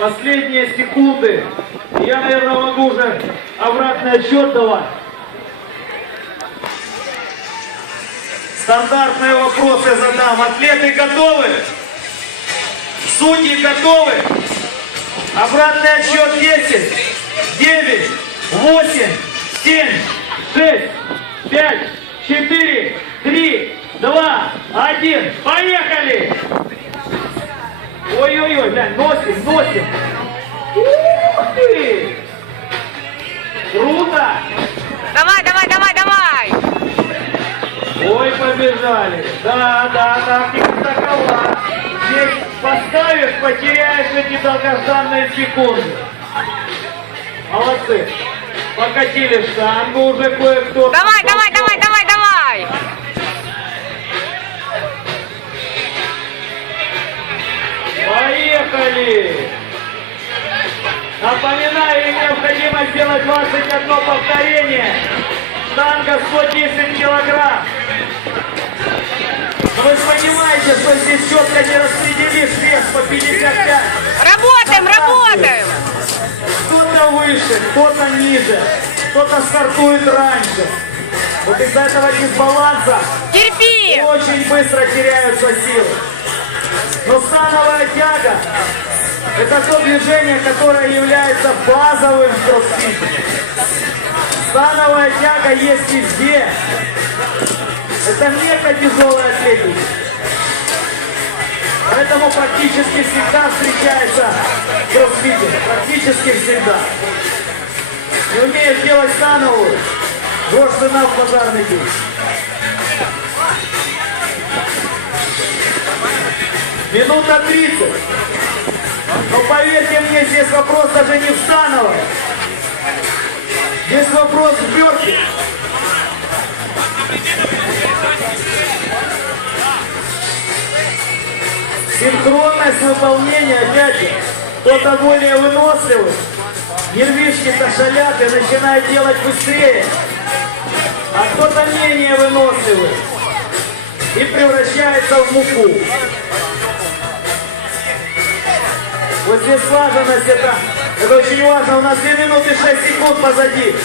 Последние секунды. Я, наверное, могу уже обратный отсчет давать. Стандартные вопросы задам. Атлеты готовы? Судьи готовы? Обратный отсчет 10, 9, 8, 7, 6, 5, 4, 3, 2, 1. Поехали! Глянь, носим, носим. Ух ты! Круто! Давай, давай, давай, давай! Ой, побежали. Да, да, тактика такова. Здесь поставишь, потеряешь эти долгожданные секунды. Молодцы. Покатили штангу уже кое-кто. Давай, давай, давай, давай, давай! Поехали! Напоминаю, им необходимо сделать 21 повторение. Штанга 110 килограмм. Но Вы же понимаете, что здесь четко не распределишь вес по 55. Работаем, работаем! Кто-то выше, кто-то ниже, кто-то стартует раньше. Вот из-за этого дисбаланса Терпи! очень быстро теряются силы. Но становая тяга – это то движение, которое является базовым в кроссфите. Становая тяга есть везде. Это мега тяжелая атлетика. Поэтому практически всегда встречается в. Практически всегда. Не умеешь делать становую, грош цена в базарный день. Минута 30. Но поверьте мне, здесь вопрос даже не в становой. Здесь вопрос в бёрке. Синхронность выполнения, опять кто-то более выносливый, нервишки-то шалят и начинает делать быстрее, а кто-то менее выносливый и превращается в муку. Вот здесь слаженность, это, это очень важно. У нас 2 минуты 6 секунд позади.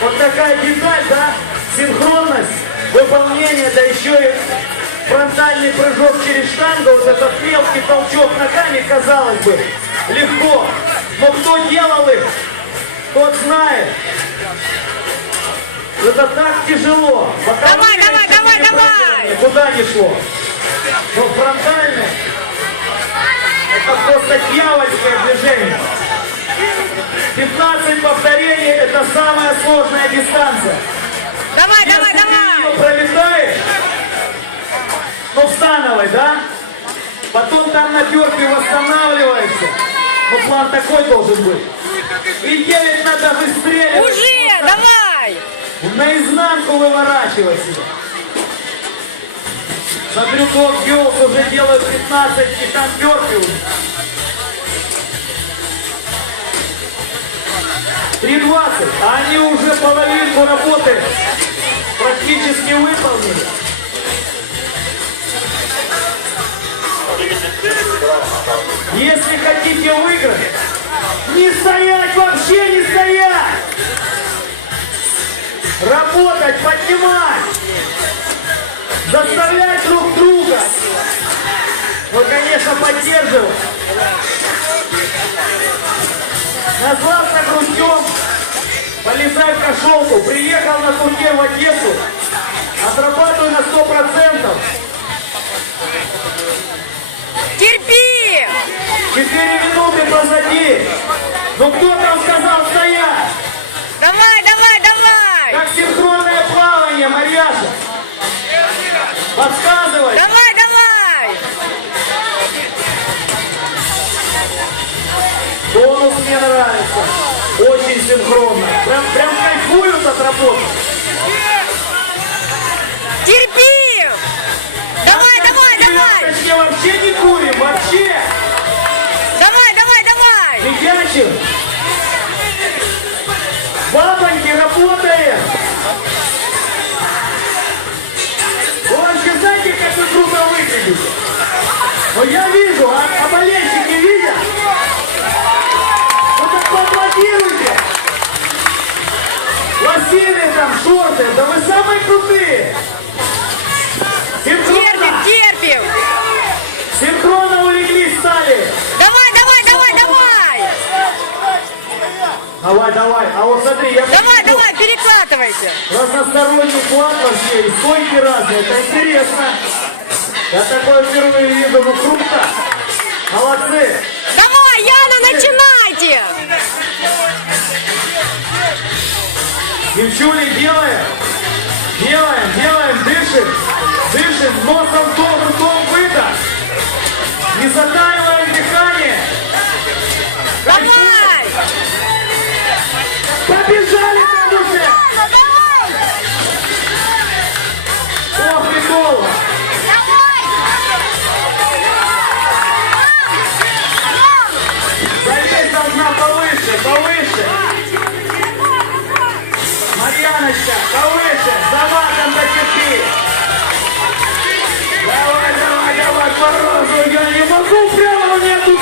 Вот такая деталь, да? Синхронность, выполнение, да еще и фронтальный прыжок через штангу, вот этот мелкий толчок ногами, казалось бы, легко. Но кто делал их, тот знает. Это так тяжело. Боковые Давай, давай, давай, давай. Куда не шло. Но фронтальный, это просто дьявольское движение. 15 повторений – это самая сложная дистанция. Давай, Если давай, ты ее давай! пролетаешь, ну встановой, да? Потом там на терпе восстанавливаешься. Ну план такой должен быть. И 9 надо выстреливать. Уже, давай! Наизнанку выворачивать себя. Смотрю, Girls уже делают 15 и там терпи уже. 3.20, а они уже половинку работы практически выполнили. Если хотите выиграть, не стоять, вообще не стоять! Работать, поднимать! Заставлять друг друга! Ну, конечно, поддерживать. Назвался грустем, полезай в кошелку, приехал на турне в Одессу, отрабатываю на 100%. Терпи! Четыре минуты позади. Ну кто там сказал стоять? Давай, давай, давай! Как синхронное плавание, Марьяша. Подсказывай. Давай, давай! Бонус мне нравится. Очень синхронно. Прям, прям кайфуют от работы. Терпи! крутящим. Бабоньки, работаем. Давай, давай. А вот смотри, я Давай, посмотрю. давай, перекатывайся. Разносторонний план вообще, и стойки разные, это интересно. Я такое впервые вижу, ну круто. Молодцы. Давай, Яна, начинайте. Девчули, делаем. Делаем, делаем, дышим. Дышим, носом том, ртом выдох. Не затаиваем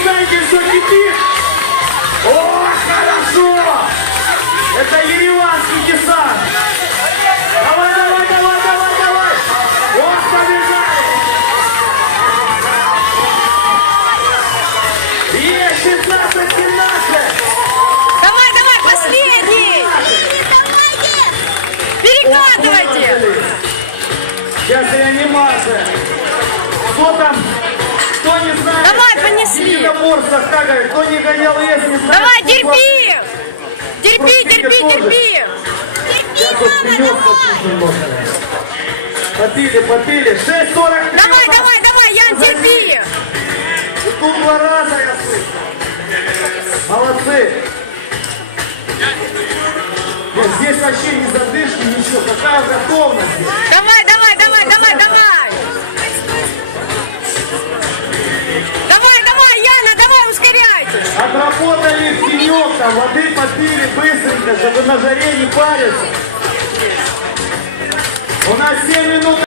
знаете, все кипит. О, хорошо! Это ереванский десант. Давай, давай, давай, давай, давай. Вот побежали. Есть 16 17 Давай, давай, последний. Перекатывайте. Сейчас реанимация. Кто там? Кто не знает? Давай, понесли. кто не гонял вес, не знает. Давай, терпи. Терпи, терпи, терпи. Принес попить немножко. Попили, попили. 6.43. Давай, давай, давай, Ян, терпи. Тут два раза я слышу. Молодцы. Здесь вообще не задышки, ничего. Какая готовность. Давай, давай, давай, чтобы на жаре не париться. У нас 7 минут